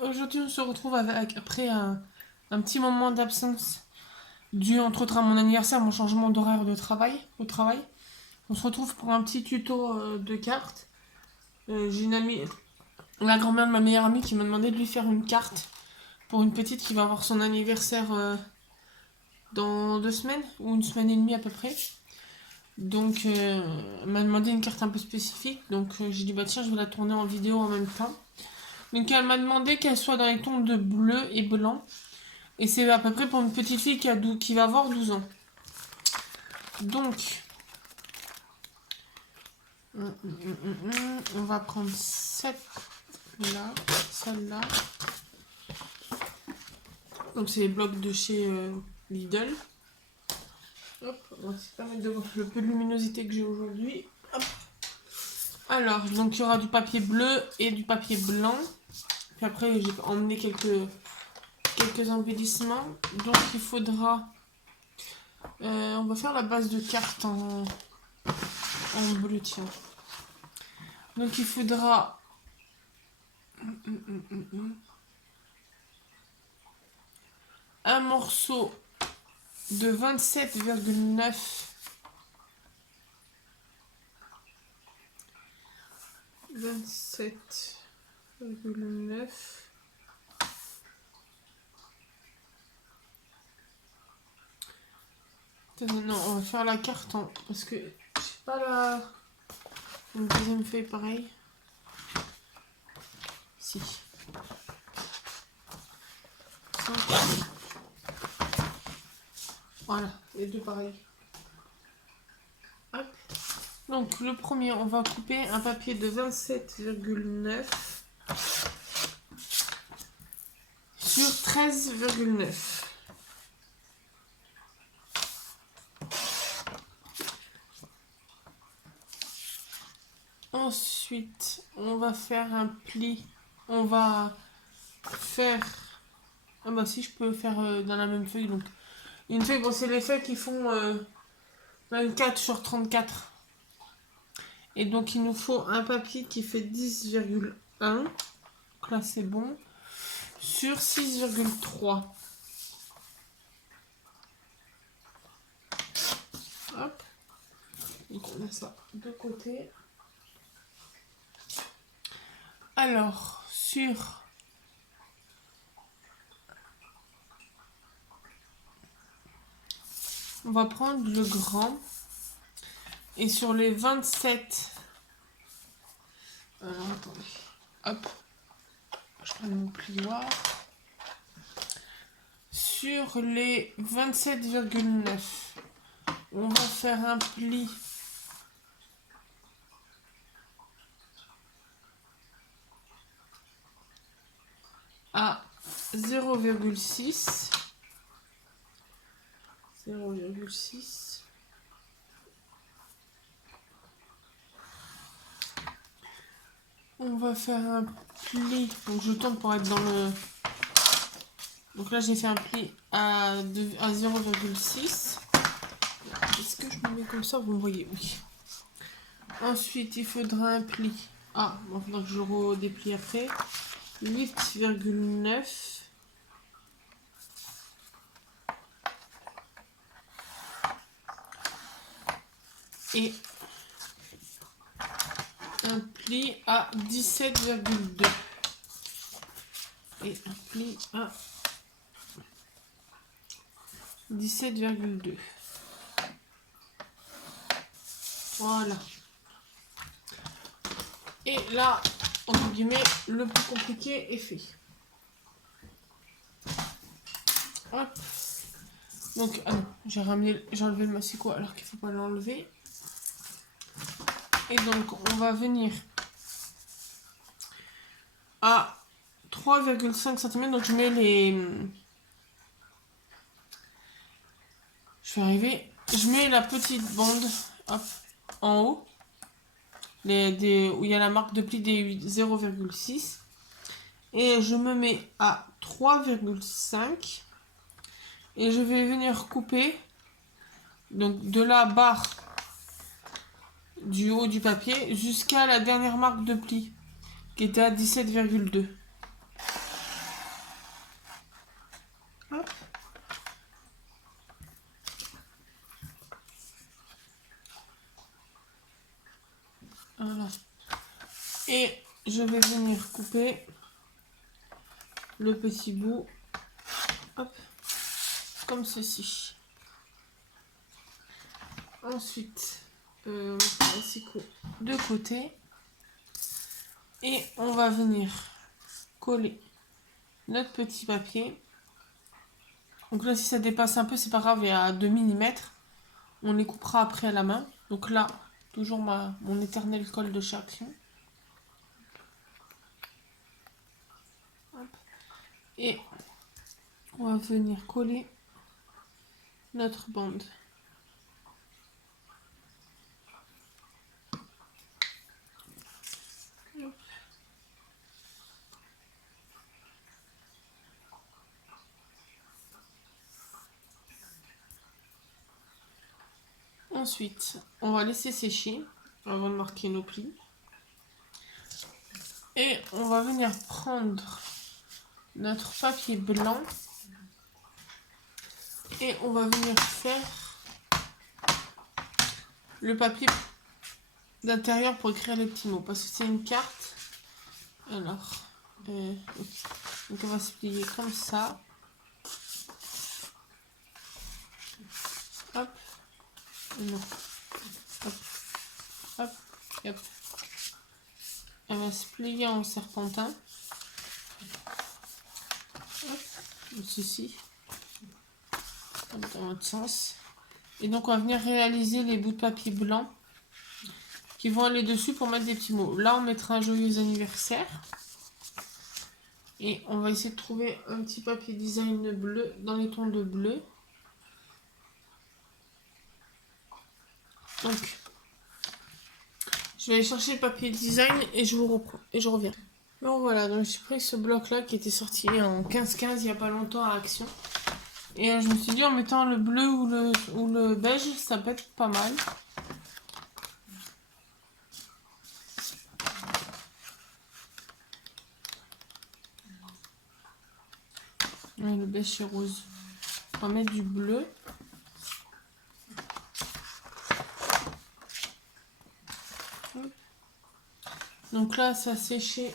va? Aujourd'hui on se retrouve après un petit moment d'absence dû entre autres à mon anniversaire, mon changement d'horaire de travail, au travail. On se retrouve pour un petit tuto de cartes. J'ai une amie, la grand-mère de ma meilleure amie qui m'a demandé de lui faire une carte pour une petite qui va avoir son anniversaire dans 2 semaines ou une semaine et demie à peu près. Donc elle m'a demandé une carte un peu spécifique, donc j'ai dit bah tiens je vais la tourner en vidéo en même temps. Donc elle m'a demandé qu'elle soit dans les tons de bleu et blanc. Et c'est à peu près pour une petite fille qui va avoir 12 ans. Donc, on va prendre celle-là, celle-là. Donc c'est les blocs de chez Lidl. Hop, on va se permettre de voir le peu de luminosité que j'ai aujourd'hui. Alors, donc il y aura du papier bleu et du papier blanc. Puis après, j'ai emmené quelques embellissements. Donc il faudra... on va faire la base de carte en bleu, tiens. Donc il faudra... un morceau de 27,9 27,9 non, on va faire la carte parce que je sais pas la une deuxième feuille pareil. Si. Voilà, les deux pareils. Hop. Donc le premier, on va couper un papier de 27,9 sur 13,9. Ensuite, on va faire un pli. On va faire... Ah bah si, je peux faire dans la même feuille. Donc une feuille, bon c'est les feuilles qui font 24 sur 34. Et donc il nous faut un papier qui fait 10,1. Donc là c'est bon. Sur 6,3. Hop. Donc on a ça de côté. Alors, on va prendre le grand. Et sur les 27... Alors, attendez. Hop. Je prends mon plioir. Sur les 27,9, on va faire un pli à 0,6. 0,6. On va faire un pli. Donc je tourne pour être dans le... Donc là j'ai fait un pli à 0,6. Est-ce que je me mets comme ça? Vous me voyez? Oui. Ensuite il faudra un pli. Ah, bon, il faudra que je le redéplie après. 8,9. Et un pli à 17,2. Et un pli à 17,2. Voilà. Et là, entre guillemets, le plus compliqué est fait. Hop. Donc, ah non, j'ai enlevé le massicot alors qu'il ne faut pas l'enlever. Et donc, on va venir à 3,5 cm. Donc, je mets les... Je vais arriver. Je mets la petite bande, hop, en haut. Où il y a la marque de pli des 0,6. Et je me mets à 3,5. Et je vais venir couper donc de la barre du haut du papier jusqu'à la dernière marque de pli qui était à 17,2. Voilà. Et je vais venir couper le petit bout, hop, comme ceci. Ensuite, on va passer de côté. Et on va venir coller notre petit papier. Donc là, si ça dépasse un peu, c'est pas grave, il y a 2 mm. On les coupera après à la main. Donc là, toujours mon éternel colle de chez Action. Et on va venir coller notre bande. Ensuite, on va laisser sécher avant de marquer nos plis. Et on va venir prendre notre papier blanc et on va venir faire le papier d'intérieur pour écrire les petits mots parce que c'est une carte. Alors, donc on va se plier comme ça. Hop, non. Hop, hop, hop. Elle va se plier en serpentin. Hop, ceci. Dans l'autre sens. Et donc on va venir réaliser les bouts de papier blanc qui vont aller dessus pour mettre des petits mots. Là on mettra un joyeux anniversaire. Et on va essayer de trouver un petit papier design bleu dans les tons de bleu. Donc je vais aller chercher le papier design et je vous reprends et je reviens. Bon voilà, donc j'ai pris ce bloc là qui était sorti en 15-15 il n'y a pas longtemps à Action. Et je me suis dit en mettant le bleu ou le beige, ça peut être pas mal. Ouais, le beige c'est rose. On va mettre du bleu. Donc là, ça a séché.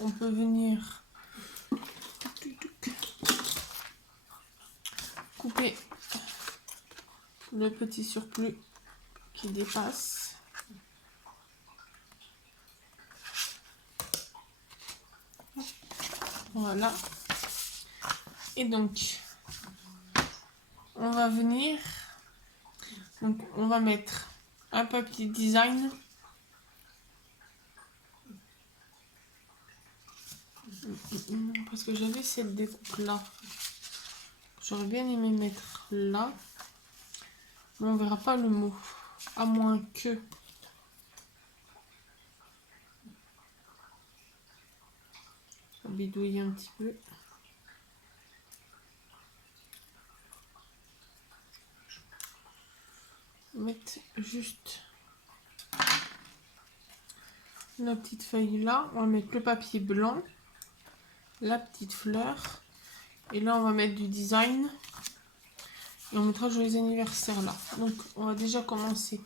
On peut venir couper le petit surplus qui dépasse. Voilà. Et donc, on va venir. Donc, on va mettre un papier design. Parce que j'avais cette découpe là. J'aurais bien aimé mettre là. Mais on verra pas le mot. À moins que... Je vais bidouiller un petit peu. Mettre juste la petite feuille là. On va mettre le papier blanc. La petite fleur. Et là, on va mettre du design. Et on mettra joyeux anniversaire là. Donc, on va déjà commencer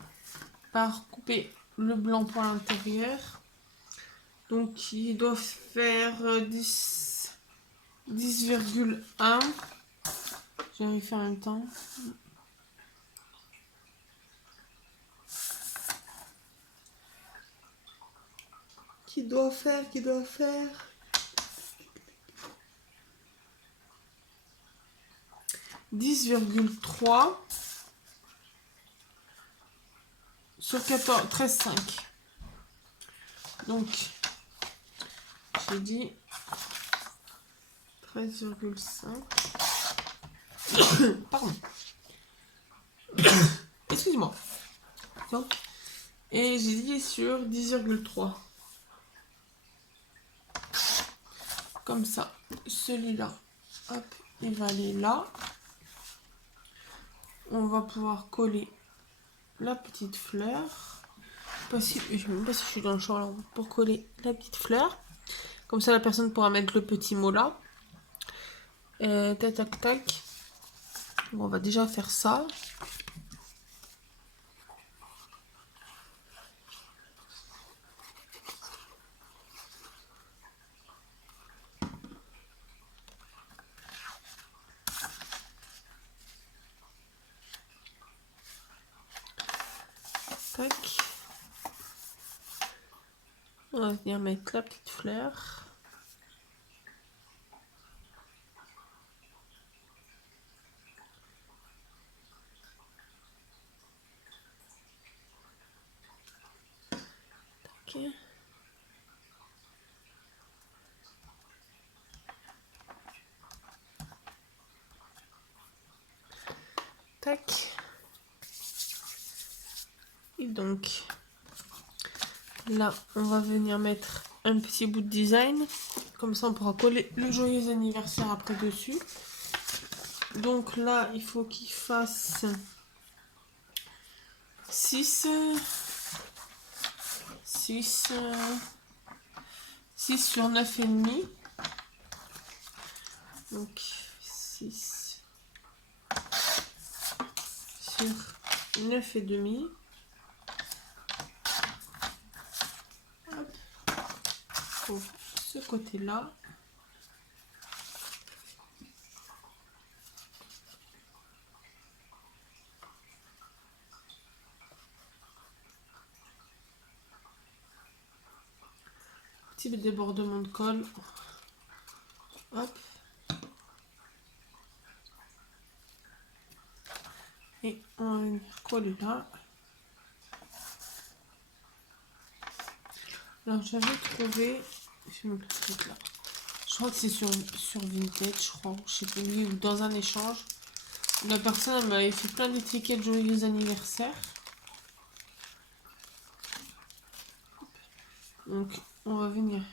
par couper le blanc pour l'intérieur. Donc, il doit faire 10,1. Je vais faire en même temps. Qui doit faire 10,3 sur 13,5. Donc, j'ai dit 13,5. Pardon. Excuse-moi. Et j'ai dit sur 10,3. Comme ça. Celui-là, hop, il va aller là. On va pouvoir coller la petite fleur. Je ne sais même pas si je suis dans le champ là, pour coller la petite fleur. Comme ça, la personne pourra mettre le petit mot là. Tac, tac, tac. Bon, on va déjà faire ça. On va venir mettre la petite fleur. Ok. Tac. Et donc, là, on va venir mettre un petit bout de design. Comme ça, on pourra coller le joyeux anniversaire après dessus. Donc là, il faut qu'il fasse 6 sur 9,5. Donc 6 sur 9,5. Pour ce côté-là. Petit débordement de colle. Hop. Et on va venir coller là. Alors j'avais trouvé, je vais me placer là. Je crois que c'est sur Vinted, je crois, je sais plus, ou dans un échange. La personne m'avait fait plein d'étiquettes joyeux anniversaire. Donc on va venir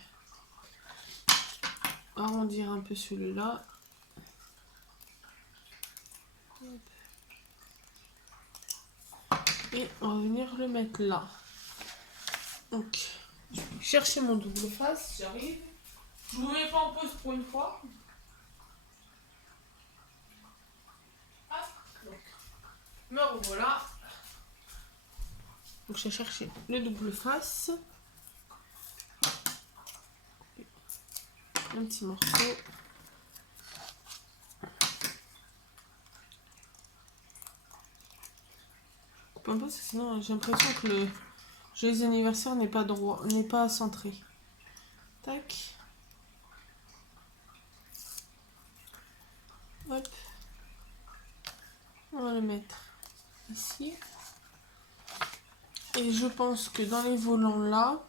arrondir un peu celui-là. Et on va venir le mettre là. Donc, je vais chercher mon double face, j'arrive. Je vous mets pas en pause pour une fois. Hop, donc, me revoilà. Donc, j'ai cherché le double face. Un petit morceau. Coupe un peu, parce que sinon j'ai l'impression que le joyeux anniversaire n'est pas droit, n'est pas centré. Tac. Hop. On va le mettre ici. Et je pense que dans les volants là,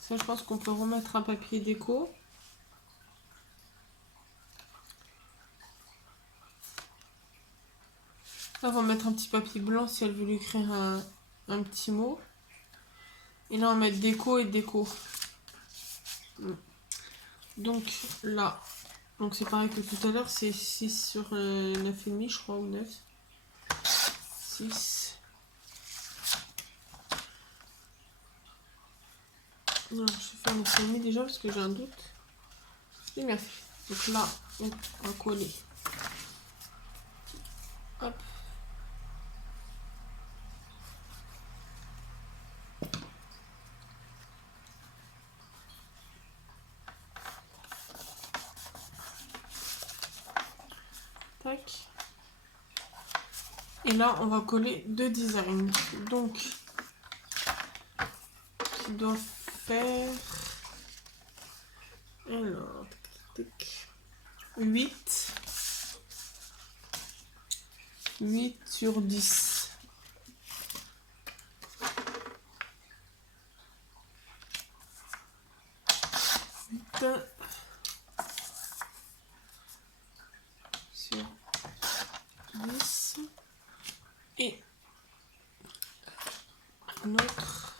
ça, je pense qu'on peut remettre un papier déco. Là, on va mettre un petit papier blanc si elle veut lui écrire un petit mot. Et là, on va mettre déco et déco. Donc là, donc c'est pareil que tout à l'heure, c'est 6 sur 9,5, je crois, ou 9. 6. Non, je vais faire 9,5 déjà parce que j'ai un doute. C'est bien fait. Donc là, on va coller. Hop. Tac. Et là, on va coller deux designs. Donc, qui doit faire... Alors, 8 sur 10. Sur 10. Et un autre.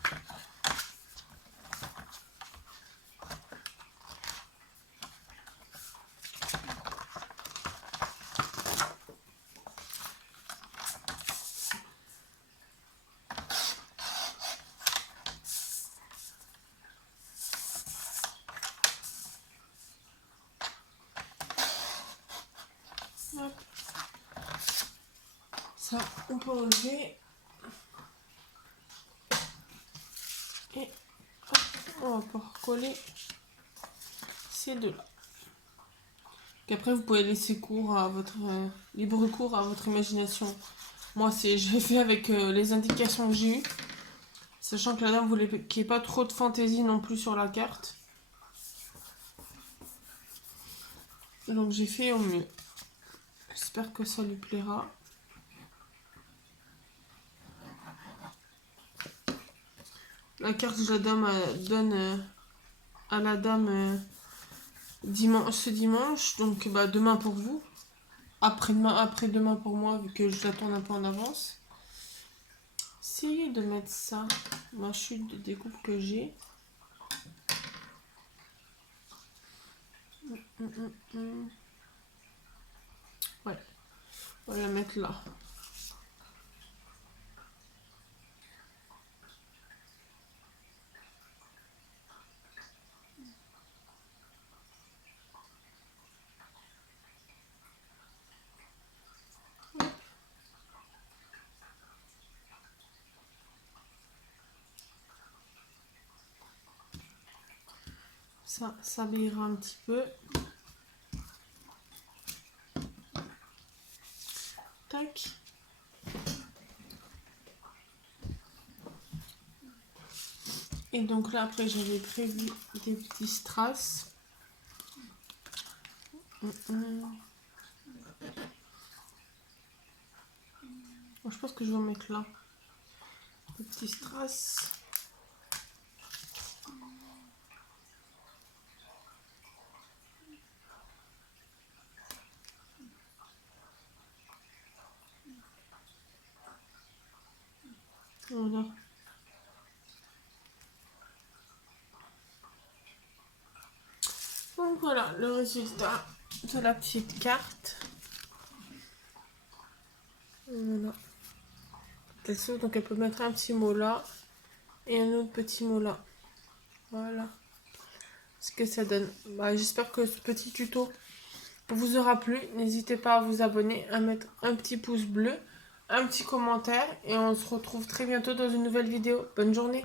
Hop. Ça, on peut enlever. Et hop, on va pouvoir coller ces deux-là. Donc après, vous pouvez laisser cours à votre libre cours à votre imagination. Moi, j'ai fait avec les indications que j'ai eues, sachant que la dame voulait qu'il n'y ait pas trop de fantaisie non plus sur la carte. Donc j'ai fait au mieux. J'espère que ça lui plaira. La carte, je la donne à la dame ce dimanche. Donc bah, demain pour vous. Après-demain pour moi, vu que je la tourne un peu en avance. Essayez de mettre ça. Ma chute de découpe que j'ai. Ouais. On va la mettre là. Ça s'habillera un petit peu. Tac. Et donc là, après, j'avais prévu des petits strass. Bon, je pense que je vais en mettre là. Des petits strass. Voilà. Donc voilà le résultat de la petite carte. Voilà. Elle s'ouvre, donc elle peut mettre un petit mot là et un autre petit mot là. Voilà ce que ça donne. Bah, j'espère que ce petit tuto vous aura plu. N'hésitez pas à vous abonner, à mettre un petit pouce bleu, un petit commentaire et on se retrouve très bientôt dans une nouvelle vidéo. Bonne journée.